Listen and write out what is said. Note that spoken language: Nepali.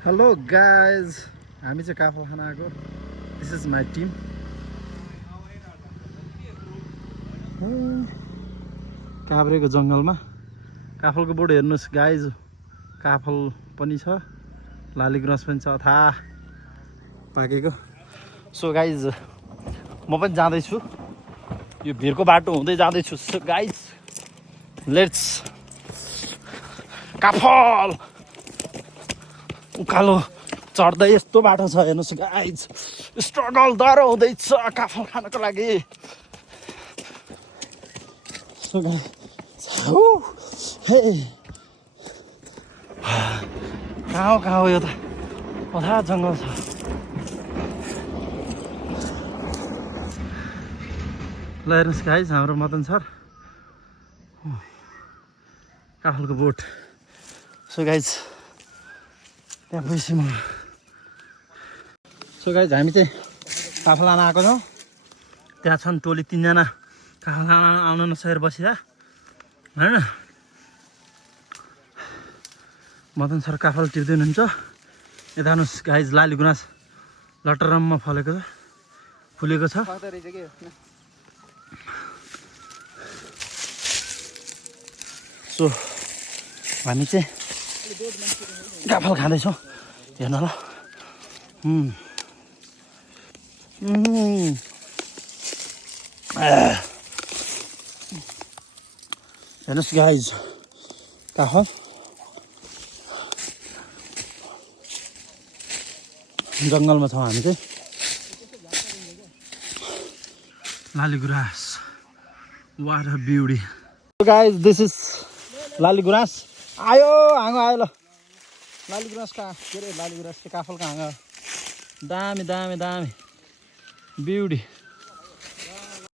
हेलो गाइज, हामी चाहिँ काफल खान आएको। This is my team. काभ्रेको जङ्गलमा काफलको बोर्ड हेर्नुहोस् गाइज। काफल पनि छ, लालीगुराँस पनि छ अथाह पाकेको। सो गाइज म पनि जाँदैछु, यो भिरको बाटो हुँदै जाँदैछु। सो गाइज लेट्स काफल उकालो चढ्दै यस्तो बाटो छ हेर्नुहोस् गाइज। स्ट्रगल दह्रो हुँदैछ काफल खानको लागि। सो गाइज कहाँ हो यो त अथाह जङ्गल छ। ल हेर्नुहोस् गाइज, हाम्रो मदन सर काफलको बोट। सो गाइज त्यहाँ गएपछि म सो गाइज हामी चाहिँ काफल लान आएको छौँ। त्यहाँ छन् टोली 3 जना काफल लान आउन नसकेर बसिरा होइन। मदन सर काफल टिप्दै हुनुहुन्छ। यता हेर्नुहोस् गाइज, लालीगुराँस लटरम्म फुलेको छ। सो हामी चाहिँ काफल खाँदैछौँ, हेर्नु ल। हेर्नुहोस् गाइज काफल जङ्गलमा छौँ हामी चाहिँ। लालीगुराँस, what a beauty. Guys this is लालीगुराँस। आयो हाँगो आयो ल। लालीगुराँस के अरे लालीगुराँस काफलको हाँगो दामी दामी दामी ब्युटी।